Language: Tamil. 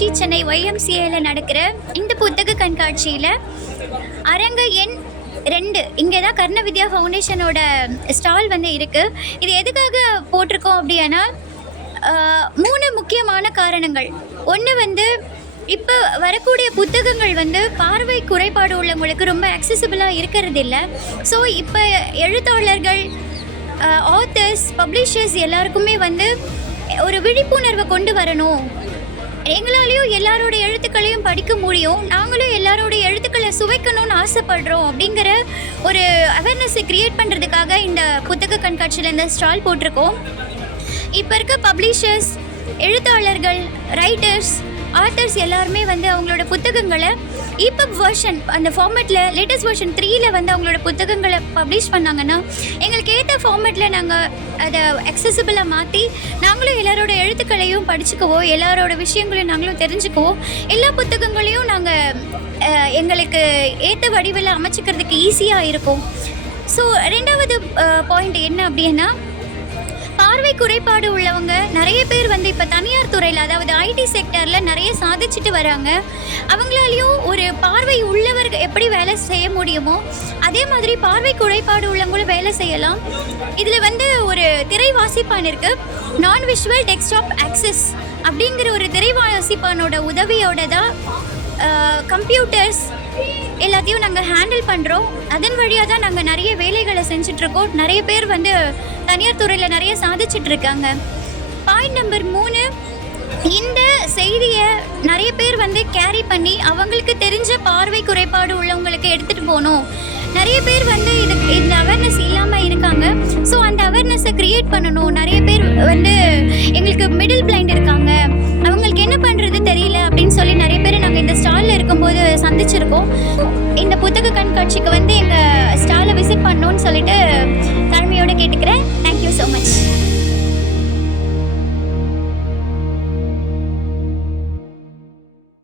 கண்காட்சி சென்னை YMCAல நடக்கிற இந்த புத்தக கண்காட்சியில் அரங்க எண் 2 இங்கே தான் கர்ண வித்யா ஃபவுண்டேஷனோட ஸ்டால் வந்து இருக்குது. இது எதுக்காக போட்டிருக்கோம் அப்படின்னா 3 முக்கியமான காரணங்கள். ஒன்று வந்து இப்போ வரக்கூடிய புத்தகங்கள் வந்து பார்வை குறைபாடு உள்ளவங்களுக்கு ரொம்ப அக்சசிபிளாக இருக்கிறது இல்லை. ஸோ இப்போ எழுத்தாளர்கள், ஆத்தர்ஸ், பப்ளிஷர்ஸ் எல்லாருக்குமே வந்து ஒரு விழிப்புணர்வை கொண்டு வரணும். எங்களாலேயும் எல்லாரோட எழுத்துக்களையும் படிக்க முடியும், நாங்களும் எல்லாரோட எழுத்துக்களை சுவைக்கணும்னு ஆசைப்படுறோம் அப்படிங்கிற ஒரு அவேர்னஸை க்ரியேட் பண்ணுறதுக்காக இந்த புத்தக கண்காட்சியில் இந்த ஸ்டால் போட்டிருக்கோம். இப்போ இருக்க பப்ளிஷர்ஸ், எழுத்தாளர்கள், ரைட்டர்ஸ், ஆத்தர்ஸ் எல்லாருமே வந்து அவங்களோட புத்தகங்களை EPUB வெர்ஷன் அந்த ஃபார்மேட்டில் லேட்டஸ்ட் வெர்ஷன் 3ல் வந்து அவங்களோட புத்தகங்களை பப்ளிஷ் பண்ணாங்கன்னா எங்களுக்கு ஏற்ற ஃபார்மேட்டில் நாங்கள் அதை அக்சசிபிளாக மாற்றி நாங்களும் எல்லாரோட எழுத்துக்களையும் படிச்சுக்குவோம், எல்லாரோட விஷயங்களையும் நாங்களும் தெரிஞ்சுக்குவோம். எல்லா புத்தகங்களையும் நாங்கள் எங்களுக்கு ஏற்ற வடிவில் அமைச்சிக்கிறதுக்கு ஈஸியாக இருக்கும். ஸோ 2வது பாயிண்ட் என்ன அப்படின்னா, பார்வை குறைபாடு உள்ளவங்க நிறைய பேர் வந்து இப்போ தனியார் துறையில், அதாவது IT செக்டரில் நிறைய சாதிச்சுட்டு வராங்க. அவங்களாலையும் ஒரு பார்வை உள்ளவர்கள் எப்படி வேலை செய்ய முடியுமோ அதே மாதிரி பார்வை குறைபாடு உள்ளவங்களும் வேலை செய்யலாம். இதில் வந்து ஒரு திரை வாசிப்பான் இருக்குது, நான் விஷுவல் டெஸ்க்டாப் ஆக்சஸ் அப்படிங்கிற ஒரு திரை வாசிப்பானோட உதவியோட தான் கம்ப்யூட்டர்ஸ் எல்லாத்தையும் நாங்கள் ஹேண்டில் பண்ணுறோம். அதன் வழியாக தான் நாங்கள் நிறைய வேலைகளை செஞ்சிட்ருக்கோம். நிறைய பேர் வந்து தனியார் துறையில் நிறைய சாதிச்சிட்ருக்காங்க. பாயிண்ட் நம்பர் 3, இந்த செய்தியை நிறைய பேர் வந்து கேரி பண்ணி அவங்களுக்கு தெரிஞ்ச பார்வை குறைபாடு உள்ளவங்களுக்கு எடுத்துகிட்டு போகணும். நிறைய பேர் வந்து இந்த அவேர்னஸ் இல்லாமல் இருக்காங்க. ஸோ அந்த அவேர்னஸை க்ரியேட் பண்ணணும். நிறைய பேர் வந்து எங்களுக்கு மிடில் பிளைண்ட் இருக்காங்க, அவங்களுக்கு என்ன பண்ணுறது தெரியல அப்படின்னு சொல்லி நிறைய பேர் நாங்கள் இந்த ஸ்டாலில் இருக்கும்போது சந்திச்சிருக்கோம். இந்த புத்தக கண்காட்சிக்கு வந்து எங்கள் ஸ்டாலை விசிட் பண்ணணுன்னு சொல்லிட்டு